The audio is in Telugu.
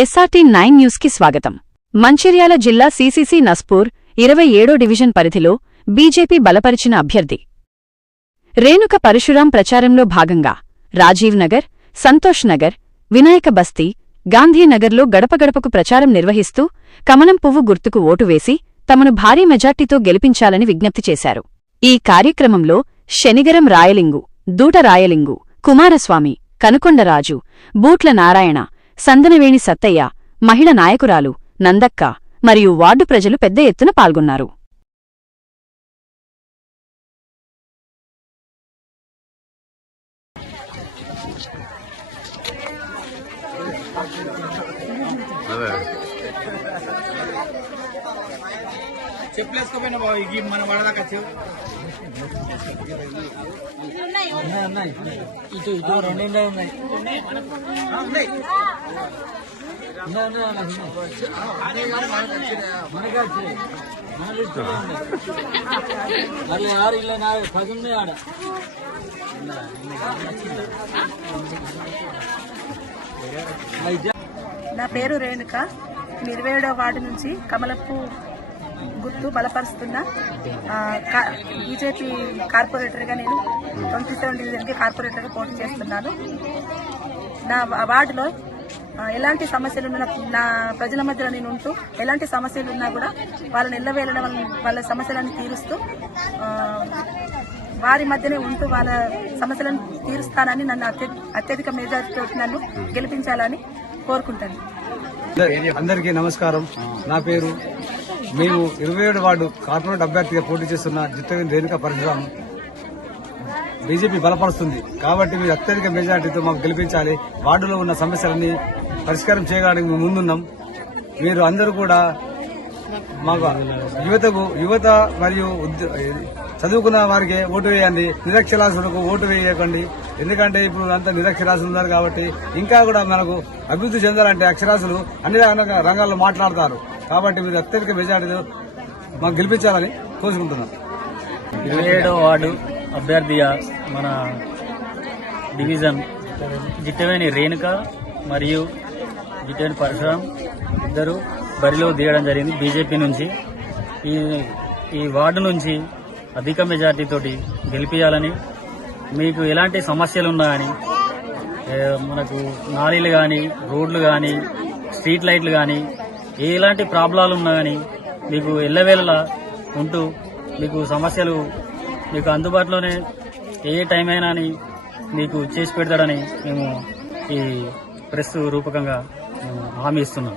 ఎస్ఆర్టీ 9 న్యూస్కి స్వాగతం. మంచిర్యాల జిల్లా సిసిసి నస్పూర్ 27వ డివిజన్ పరిధిలో బీజేపీ బలపరిచిన అభ్యర్థి రేణుక పరశురాం ప్రచారంలో భాగంగా రాజీవ్ నగర్, సంతోష్ నగర్, వినాయక బస్తీ, గాంధీనగర్లో గడపగడపకు ప్రచారం నిర్వహిస్తూ కమలం పువ్వు గుర్తుకు ఓటు వేసి తమను భారీ మెజార్టీతో గెలిపించాలని విజ్ఞప్తి చేశారు. ఈ కార్యక్రమంలో శనిగరం రాయలింగు, దూట రాయలింగు, కుమారస్వామి, కనుకొండరాజు, బూట్ల నారాయణ, సందనవేణి సత్తయ్య, మహిళ నాయకురాలు నందక్క మరియు వార్డు ప్రజలు పెద్ద ఎత్తున పాల్గొన్నారు. చెప్పలేసుకోపోయినా బాబు మన వాడదాకా ఇటు ఇటు రెండు ఉన్నాయి మరి ఆరు ఇల్లు నా పది ఆడ నా పేరు రేణుక. 27వ వార్డు నుంచి కమలపు గుర్తు బలపరుస్తున్న బీజేపీ కార్పొరేటర్గా నేను 27 డివిజన్కి కార్పొరేటర్గా పోటీ చేస్తున్నాను. నా వార్డులో ఎలాంటి సమస్యలున్నా నా ప్రజల మధ్యలో నేను ఉంటూ ఎలాంటి సమస్యలున్నా కూడా వాళ్ళని ఎల్లవేళ వాళ్ళ సమస్యలను తీరుస్తూ వారి మధ్యనే ఉంటూ వాళ్ళ సమస్యలను తీరుస్తానని నన్ను అత్యధిక మెజారిటీతో నన్ను గెలిపించాలని కోరుకుంటాను. అందరికీ నమస్కారం. నా పేరు మేము 27 వార్డు కార్పొరేట్ అభ్యర్థిగా పోటీ చేస్తున్న జిత్తవేణి రేణుక పరశురాం. బీజేపీ బలపరుస్తుంది కాబట్టి మీరు అత్యధిక మెజార్టీతో మాకు గెలిపించాలి. వార్డులో ఉన్న సమస్యలన్నీ పరిష్కారం చేయడానికి మేము ముందున్నాం. మీరు అందరూ కూడా మాకు యువత మరియు చదువుకున్న వారికి ఓటు వేయండి. నిరక్షరాస్యులకు ఓటు వేయకండి. ఎందుకంటే ఇప్పుడు అంతా నిరక్షరాస్యులు ఉన్నారు కాబట్టి ఇంకా కూడా మనకు అభివృద్ధి చెందాలంటే అక్షరాస్యులు అన్ని రంగాల్లో మాట్లాడతారు. కాబట్టి మీరు అత్యధిక మెజార్టీతో మాకు గెలిపించాలని కోరుకుంటున్నాం. 27వ వార్డు అభ్యర్థిగా మన డివిజన్ జిత్తవేణి రేణుక మరియు జిత్తవేణి పరశురాం ఇద్దరు బరిలో దిగడం జరిగింది బీజేపీ నుంచి. ఈ వార్డు నుంచి అధిక మెజార్టీతోటి గెలిపించాలని, మీకు ఎలాంటి సమస్యలున్నా కానీ మనకు నాలీలు కానీ, రోడ్లు కానీ, స్ట్రీట్ లైట్లు కానీ, ఎలాంటి ప్రాబ్లాలు ఉన్నా కానీ మీకు ఎల్లవేళలా ఉంటూ మీకు సమస్యలు మీకు అందుబాటులోనే ఏ టైం అయినా మీకు చేసి పెడతాడని మేము ఈ ప్రెస్ రూపకంగా హామీ ఇస్తున్నాం.